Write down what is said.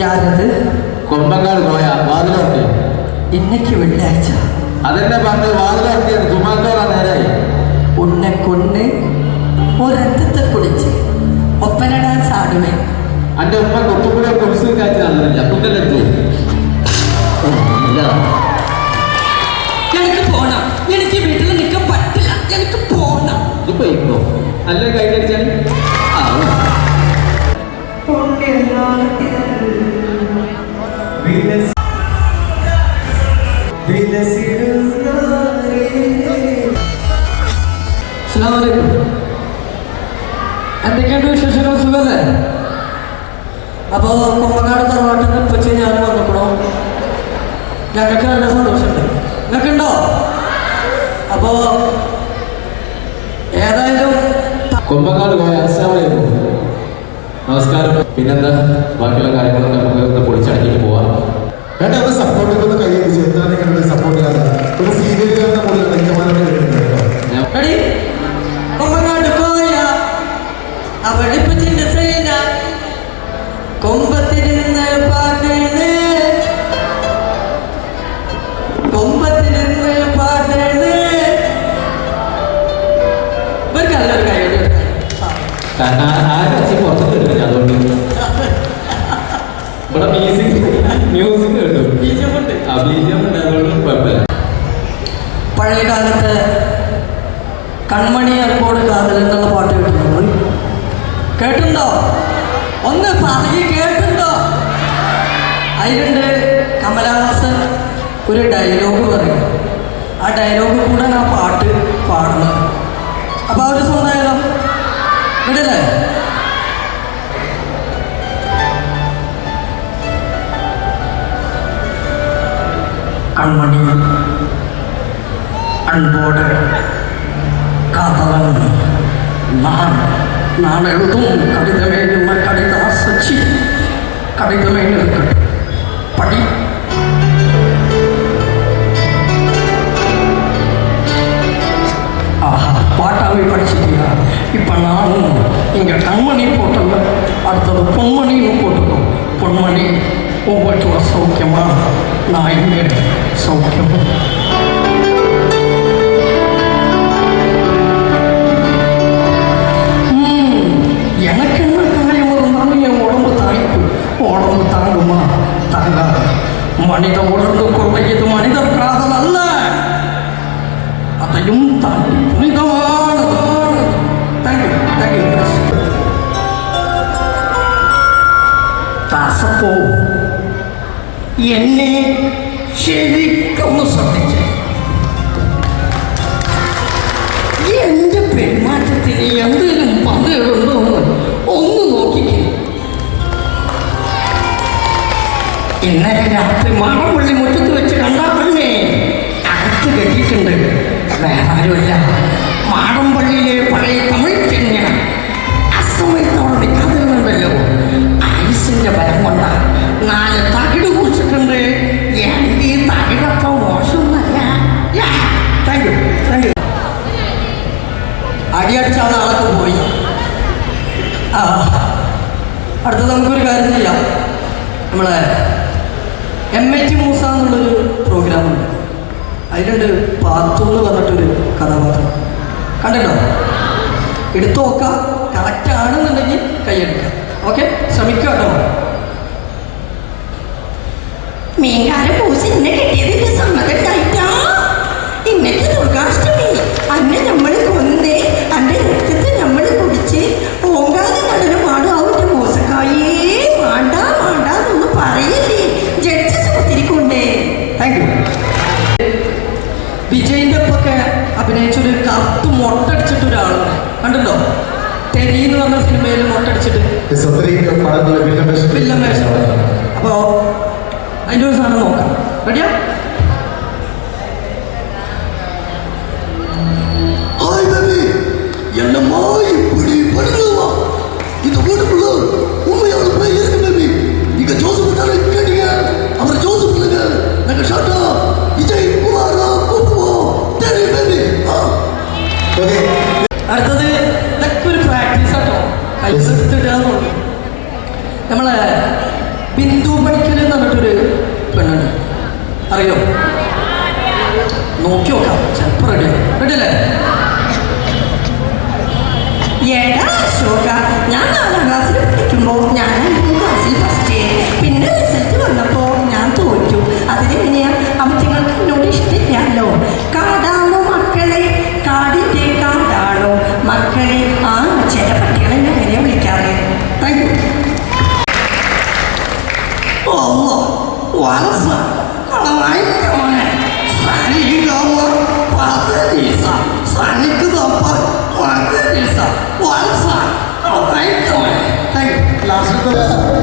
യാരത് കൊമ്പങ്കാട് പോയ വാതിലോട്ട്. ഇന്നയ്ക്ക് വെള്ളിയാഴ്ച. അതെന്നെ പറഞ്ഞ് വാതിലോട്ടിയത് തുമാക്കോറ നേരായി. ഉന്നെ കൊന്ന് ഒരത്തെ കുടിച്ച് ഒപ്പന ഡാൻസ് ആടുമേ അന്റെ ഉമ്മ കൊത്തുപുഴ കുടിച്ചു കാറ്റ് നടന്നില്ല. കുന്നലെത്തു എനിക്ക് പോണം. എനിക്ക് വീട്ടിൽ നിൽക്കാൻ പറ്റില്ല. എനിക്ക് പോണം. ഇപ്പൊ ഇപ്പോ അല്ലേ കൈകടിച്ചാൽ ആ എന്തൊക്കെയുണ്ട് വിശേഷങ്ങൾ? സുഖല്ലേ? അപ്പോൾ കുമ്പനാട് തറവാട്ടിൽ വെച്ച് ഞാൻ വന്നിക്കണോ. ഞങ്ങൾക്ക് നല്ല സന്തോഷമുണ്ട്. നിങ്ങൾക്കുണ്ടോ? അപ്പോൾ ഏതായാലും കുമ്പനാട് നമസ്കാരം. പിന്നെന്താ? ബാക്കിയുള്ള കാര്യങ്ങളൊക്കെ നമുക്ക് പൊളിച്ചടക്കിട്ട് പോവാം. വേണ്ട ഒന്ന് സപ്പോർട്ട് ഒന്ന് കൈയടിച്ച് എന്താ നിങ്ങളുടെ സപ്പോർട്ട് ചെയ്യാതെ ഒരു സീരിയലുകാരുടെ മുകളിൽ നെയ്യമാനോട് വരുന്നുണ്ട് കേട്ടോ. ഞാൻ റെഡി കൊമ്പങ്ങാട് പോയ അവിടെ ഇപ്പൊ ചിന്ന സേന. കൊമ്പത്തിരുന്ന് പാടേണ്. കൊമ്പത്തിരുന്ന് പാടേണ്. ഒരു കല്ലൊരു കൈയ്യടി കാരണം ആ- രക്ഷ പുറത്തു അതുകൊണ്ട്. ഇവിടെ മ്യൂസിക് മ്യൂസിക് പഴയ കാലത്ത് കൺമണി അർക്കോട് കാതൽ എന്നുള്ള പാട്ട് കേട്ടിട്ടുണ്ടോ കേട്ടുണ്ടോ ഒന്ന് പറഞ്ഞ് കേട്ടുണ്ടോ അതിലുണ്ട് കമലഹാസൻ ഒരു ഡയലോഗ് പറയും ആ ഡയലോഗ് കൂടെ ആ പാട്ട് പാടുന്നത്. അപ്പോൾ ആ ഒരു கண்மணி அன்போடு காதலன் நான் நான் எழுதும் கடிதமே உள்ள கடிதா சச்சி? கடிதமே படி. ஆஹா பாட்டாவே படிச்சிட்டியா? இப்போ நானும் இங்கே கண்மணி போட்டல அடுத்தது பொன்மணின்னு போட்டுக்கோ. பொன்மணி ஒவ்வொரு சௌக்கியமாக நான் இங்கே சௌக்கியமும் எனக்கு என்ன காரியம் இருந்தாலும் என் உடம்பு தாய்ப்பு உடம்பு தாங்குமா? தாங்காது. மனித உணர்ந்து கொள்வை இது மனித பிராதல் அல்ல. அதையும் தாண்டி புனிதமானதான தேங்க்யூ தேங்க்யூ தாசப்போ என்னே ശരിക്കൊന്ന് ശ്രദ്ധിച്ച്. എന്റെ പെരുമാറ്റത്തിൽ എന്തെങ്കിലും പങ്കുകളുണ്ടോ എന്ന് ഒന്ന് നോക്കിക്കേ. ഇന്നലെ രാത്രി മാറപ്പള്ളി മുറ്റത്ത് വെച്ച് കണ്ടാറല്ലേ അകത്ത് കെട്ടിയിട്ടുണ്ട്. വേറെ ആരുമല്ല. മാടമ്പള്ളിയിലെ പഴയ തമിഴ് അടിയടിച്ച ആളൊക്കെ പോയി. ആ. അടുത്തത് നമുക്കൊരു കാര്യം ചെയ്യാം നമ്മളെ എം എ ടി മൂസ എന്നുള്ളൊരു പ്രോഗ്രാമുണ്ട്. അതിലുണ്ട് പാത്തു എന്ന് പറഞ്ഞിട്ടൊരു കഥാപാത്രം. കണ്ടിട്ടോ എടുത്തു നോക്കാം. കറക്റ്റ് ആണെന്നുണ്ടെങ്കിൽ കൈയെടുക്കാം. ഓക്കെ ശ്രമിക്കുക കേട്ടോ. മീൻകാരൻ കിട്ടിയത് ഇപ്പൊ കണ്ടല്ലോ തെരി എന്ന് പറഞ്ഞ സിനിമയിൽ മൊട്ടടിച്ചിട്ട് സത്രീക പടങ്ങളുടെ വില്ലൻ വില്ലൻ വേഷം അപ്പോൾ അതിൻ്റെ ഒരു സാധനം നോക്കാം റെഡിയാ ஹாய் பேபி என்னம்மா இப்படி பண்ணுவா இந்த வீட்டுக்குள்ள உண்மையான பேய் இருக்கு பேபி நீங்க ஜோசப் தானே கேட்டீங்க அவர் ஜோசப் അടുത്തത് ഇതൊക്കെ ഒരു പ്രാക്ടീസ് ആട്ടോ. കൈസെടുത്തിട്ടാന്ന് നമ്മളെ ബിന്ദു പണിക്കൽ എന്ന് പറഞ്ഞിട്ടൊരു പെണ്ണുണ്ട്. അറിയോ? നോക്കി നോക്കാം. ചിലപ്പോൾ റെഡിയാണ് റെഡിയല്ലേ 哦，完了，我的外公哎，算你一个我趴在你上，算你个老婆趴你上，完了，我外公哎，哎，老实点。